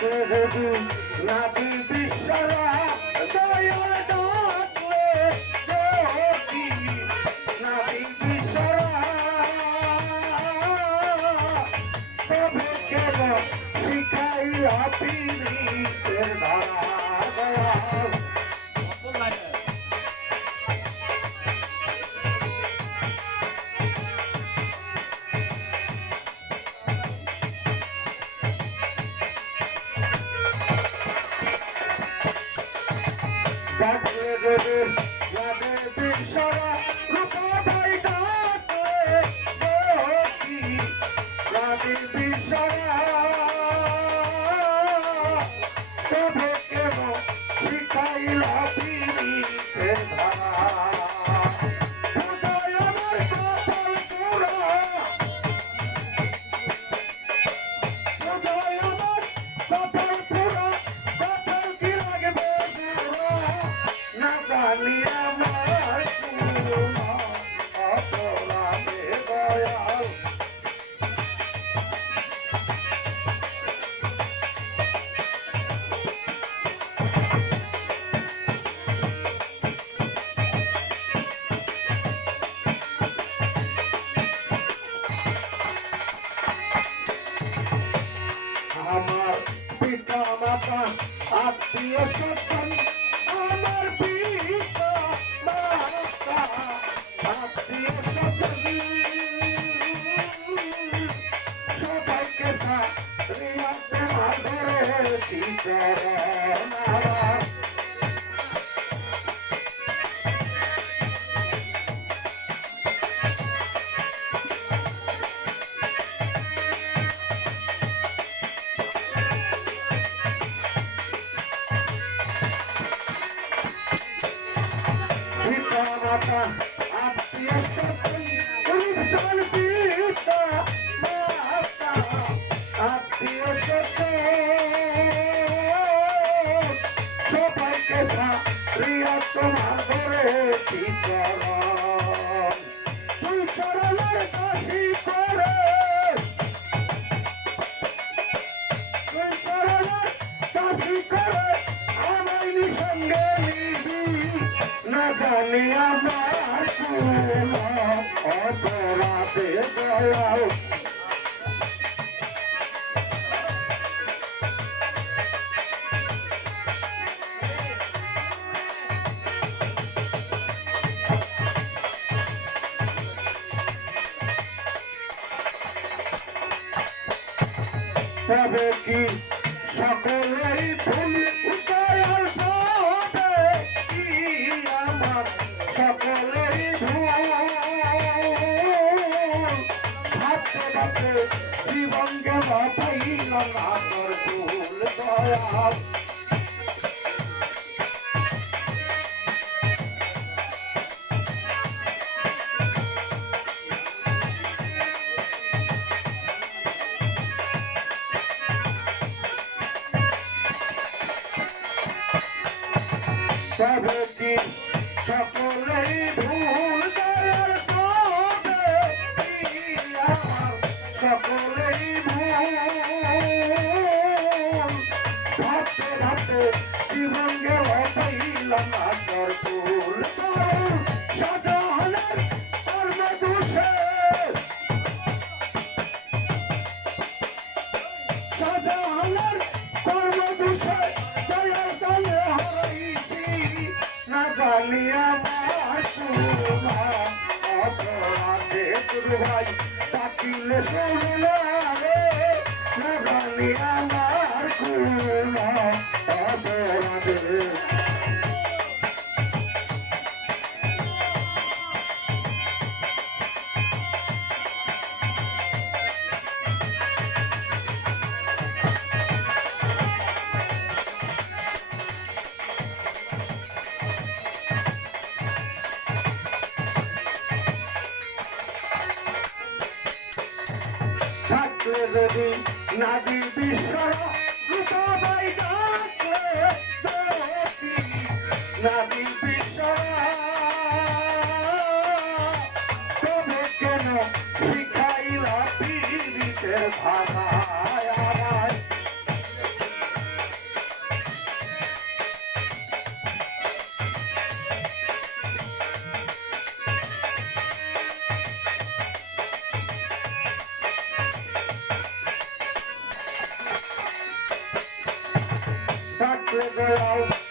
যদি নাদি বিশ্বরা দেবে লাগে বিশ্বরা রূপা ভাই ডাকলে কি জানি আমার অপরাধে দয়াল তবে কি সকলেই ভুল তবে কি সকলেই ভুল কি আমার সকলেই ভুল। ভাবতে ভাবতে জীবন গেল পাইলাম তোর ভুল সাজাহানের কর্ম দোষে। সাজাহানের কর্ম দোষে। না আমার অপরাধে গুরু ভাই ডাকিলে শোনে রে। না আমার কোন যদি নাদি বিশ্বর রূপাবাই ডাকলে Thank you.